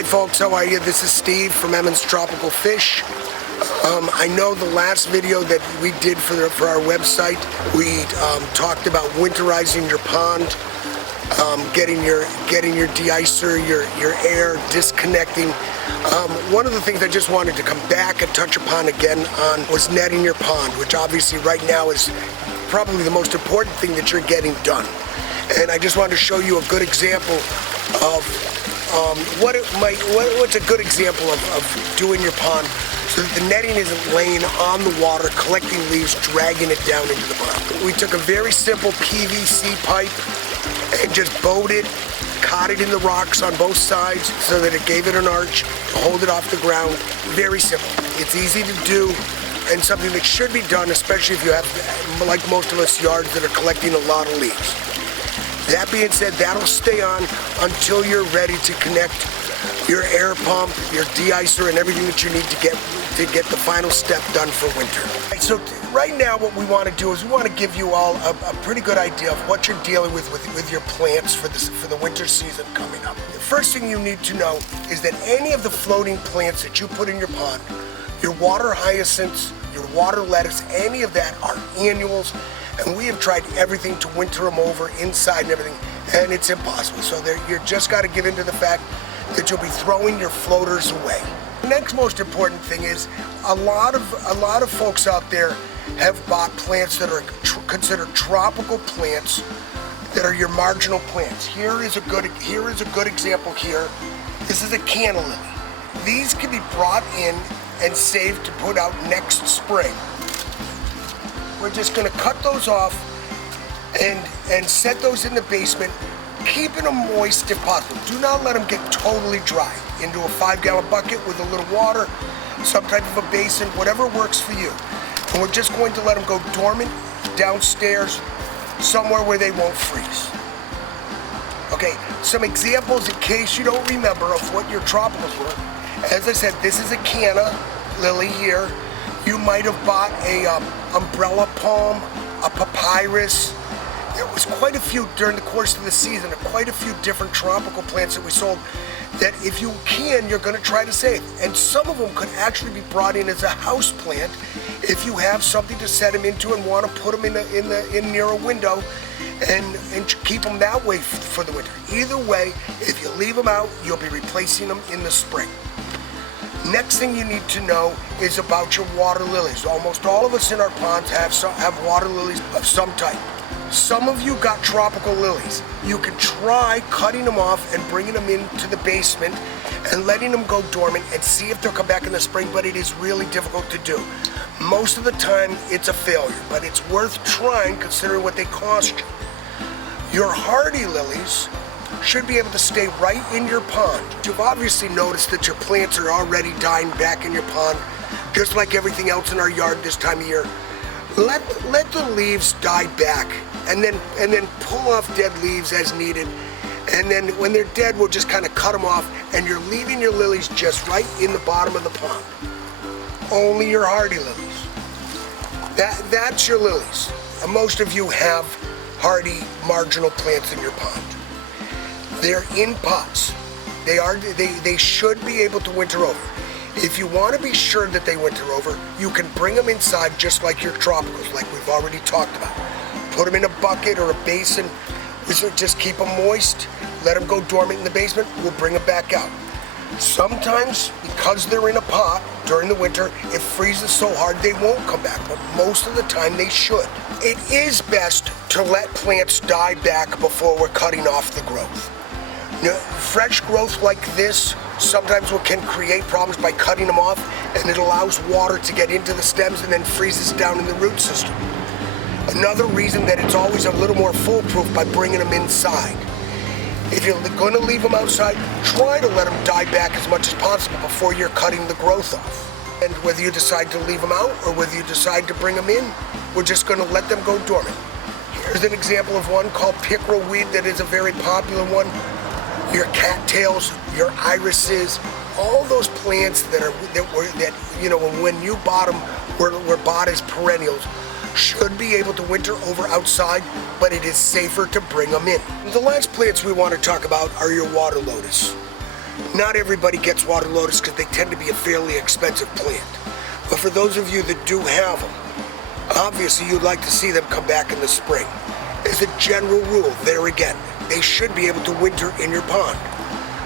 Hi folks, how are you? This is Steve from Emmons Tropical Fish. I know the last video that we did for our website, we talked about winterizing your pond, getting your de-icer, your air, disconnecting. One of the things I just wanted to come back and touch upon again on was netting your pond, which obviously right now is probably the most important thing that you're getting done. And I just wanted to show you a good example of what's a good example of doing your pond so that the netting isn't laying on the water, collecting leaves, dragging it down into the pond. We took a very simple PVC pipe and just bowed it, caught it in the rocks on both sides so that it gave it an arch to hold it off the ground. Very simple. It's easy to do and something that should be done, especially if you have, like most of us, yards that are collecting a lot of leaves. That being said, that'll stay on until you're ready to connect your air pump, your de-icer, and everything that you need to get the final step done for winter. So right now what we want to do is we want to give you all a pretty good idea of what you're dealing with your plants for the winter season coming up. The first thing you need to know is that any of the floating plants that you put in your pond, your water hyacinths, your water lettuce, any of that are annuals. And we have tried everything to winter them over inside and everything, and it's impossible. So you just got to give in to the fact that you'll be throwing your floaters away. The next most important thing is a lot of folks out there have bought plants that are considered tropical plants that are your marginal plants. Here is a good example here. This is a canna lily. These can be brought in and saved to put out next spring. We're just going to cut those off and set those in the basement, keeping them moist if possible. Do not let them get totally dry. Into a 5-gallon bucket with a little water, some type of a basin, whatever works for you. And we're just going to let them go dormant downstairs, somewhere where they won't freeze. Okay, some examples in case you don't remember of what your tropicals were. As I said, this is a canna lily here. You might have bought a umbrella palm, a papyrus. There was quite a few during the course of the season, quite a few different tropical plants that we sold that if you can, you're going to try to save. And some of them could actually be brought in as a house plant if you have something to set them into and want to put them in near a window and keep them that way for the winter. Either way, if you leave them out, you'll be replacing them in the spring. Next thing you need to know is about your water lilies. Almost all of us in our ponds have water lilies of some type. Some of you got tropical lilies. You can try cutting them off and bringing them into the basement and letting them go dormant and see if they'll come back in the spring, but it is really difficult to do. Most of the time it's a failure, but it's worth trying considering what they cost you. Your hardy lilies should be able to stay right in your pond. You've obviously noticed that your plants are already dying back in your pond, just like everything else in our yard this time of year. Let the leaves die back, and then pull off dead leaves as needed. And then when they're dead, we'll just kind of cut them off, and you're leaving your lilies just right in the bottom of the pond. Only your hardy lilies. That's your lilies. Most of you have hardy marginal plants in your pond. They're in pots. They should be able to winter over. If you want to be sure that they winter over, you can bring them inside just like your tropicals, like we've already talked about. Put them in a bucket or a basin. Just keep them moist. Let them go dormant in the basement. We'll bring them back out. Sometimes, because they're in a pot during the winter, it freezes so hard they won't come back, but most of the time they should. It is best to let plants die back before we're cutting off the growth. Fresh growth like this sometimes can create problems by cutting them off, and it allows water to get into the stems and then freezes down in the root system. Another reason that it's always a little more foolproof by bringing them inside. If you're going to leave them outside, try to let them die back as much as possible before you're cutting the growth off. And whether you decide to leave them out or whether you decide to bring them in, we're just going to let them go dormant. Here's an example of one called pickerel weed that is a very popular one. Your cattails, your irises, all those plants that when you bought them were bought as perennials, should be able to winter over outside, but it is safer to bring them in. The last plants we want to talk about are your water lotus. Not everybody gets water lotus because they tend to be a fairly expensive plant. But for those of you that do have them, obviously you'd like to see them come back in the spring. As a general rule, there again, they should be able to winter in your pond.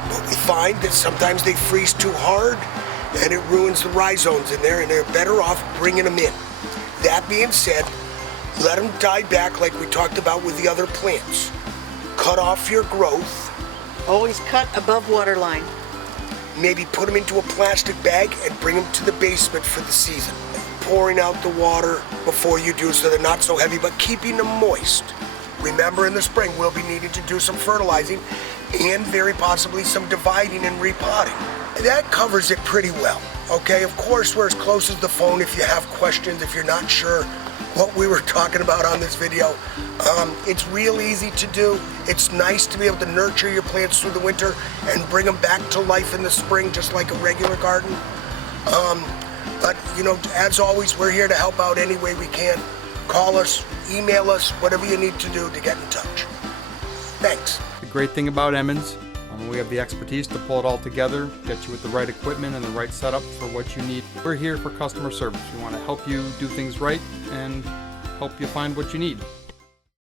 But we find that sometimes they freeze too hard and it ruins the rhizomes in there, and they're better off bringing them in. That being said, let them die back like we talked about with the other plants. Cut off your growth. Always cut above water line. Maybe put them into a plastic bag and bring them to the basement for the season. Pouring out the water before you do so they're not so heavy, but keeping them moist. Remember, in the spring, we'll be needing to do some fertilizing and very possibly some dividing and repotting. That covers it pretty well, okay? Of course, we're as close as the phone if you have questions, if you're not sure what we were talking about on this video. It's real easy to do. It's nice to be able to nurture your plants through the winter and bring them back to life in the spring, just like a regular garden. But, you know, as always, we're here to help out any way we can. Call us, email us, whatever you need to do to get in touch. Thanks. The great thing about Emmons, we have the expertise to pull it all together, get you with the right equipment and the right setup for what you need. We're here for customer service. We want to help you do things right and help you find what you need.